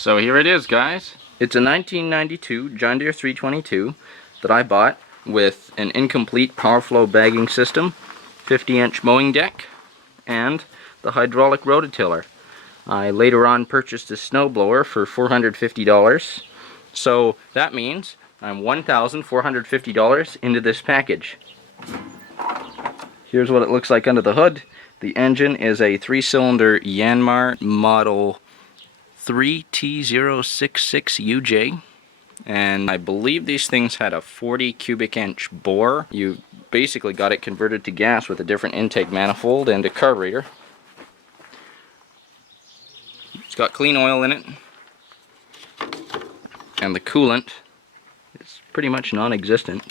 So here it is, guys. It's a 1992 John Deere 322 that I bought with an incomplete power flow bagging system, 50-inch mowing deck, and the hydraulic rototiller. I later on purchased a snowblower for $450, so that means I'm $1,450 into this package. Here's what it looks like under the hood. The engine is a 3-cylinder Yanmar model 3T066UJ, and I believe these things had a 40 cubic inch bore. You basically got it converted to gas with a different intake manifold and a carburetor. It's got clean oil in it, and the coolant is pretty much non-existent.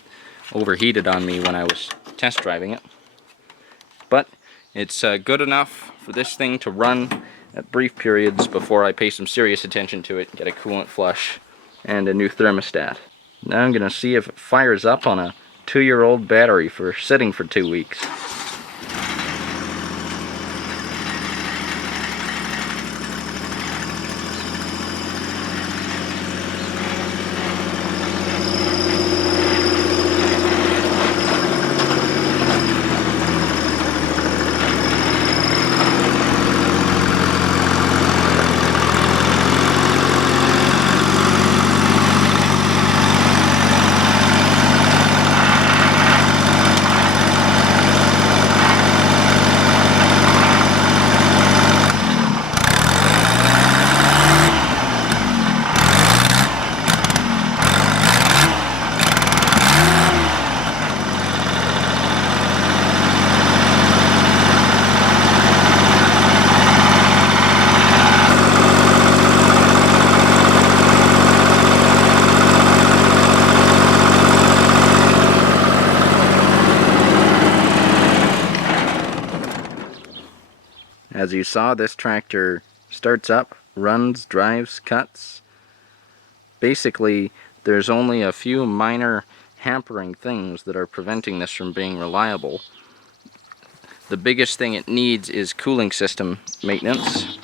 Overheated on me when I was test driving it, but it's good enough for this thing to run at brief periods before I pay some serious attention to it, get a coolant flush and a new thermostat. Now I'm gonna see if it fires up on a 2-year-old battery for sitting for 2 weeks. As you saw, this tractor starts up, runs, drives, cuts. Basically, there's only a few minor hampering things that are preventing this from being reliable. The biggest thing it needs is cooling system maintenance.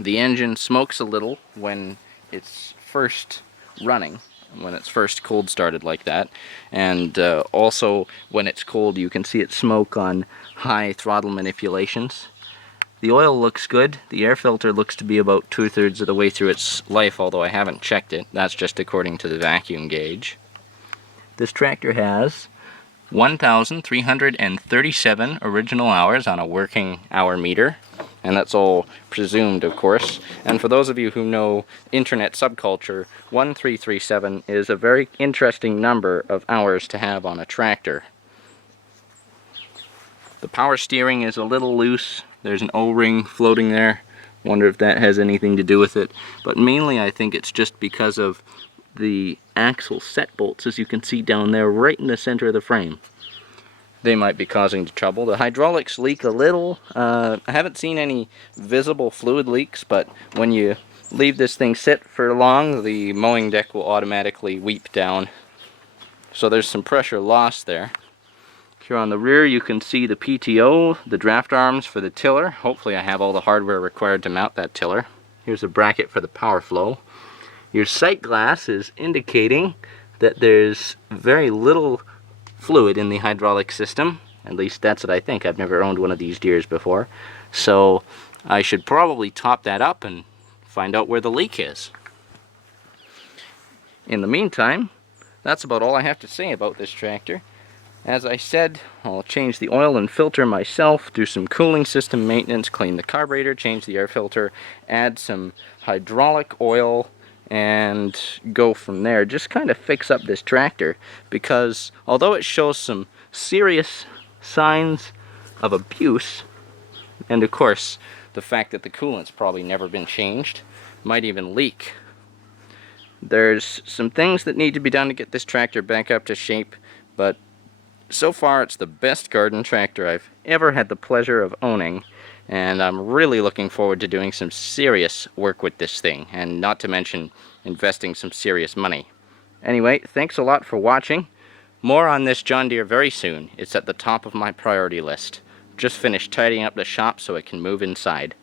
The engine smokes a little when it's first running, when it's first cold started like that, and also when it's cold you can see it smoke on high throttle manipulations. The oil looks good. The air filter looks to be about 2/3 of the way through its life, although I haven't checked it. That's just according to the vacuum gauge. This tractor has 1,337 original hours on a working hour meter, and that's all presumed, of course. And for those of you who know internet subculture, 1,337 is a very interesting number of hours to have on a tractor. The power steering is a little loose. There's an O-ring floating there. Wonder if that has anything to do with it. But mainly I think it's just because of the axle set bolts, as you can see down there right in the center of the frame. They might be causing trouble. The hydraulics leak a little. I haven't seen any visible fluid leaks, but when you leave this thing sit for long, the mowing deck will automatically weep down. So there's some pressure lost there. Here on the rear you can see the PTO, the draft arms for the tiller. Hopefully I have all the hardware required to mount that tiller. Here's a bracket for the power flow. Your sight glass is indicating that there's very little fluid in the hydraulic system. At least that's what I think. I've never owned one of these Deeres before. So I should probably top that up and find out where the leak is. In the meantime, that's about all I have to say about this tractor. As I said, I'll change the oil and filter myself, do some cooling system maintenance, clean the carburetor, change the air filter, add some hydraulic oil, and go from there. Just kind of fix up this tractor, because although it shows some serious signs of abuse, and of course the fact that the coolant's probably never been changed, might even leak, there's some things that need to be done to get this tractor back up to shape, but so far it's the best garden tractor I've ever had the pleasure of owning, and I'm really looking forward to doing some serious work with this thing, and not to mention investing some serious money. Anyway, thanks a lot for watching. More on this John Deere very soon. It's at the top of my priority list. Just finished tidying up the shop so it can move inside.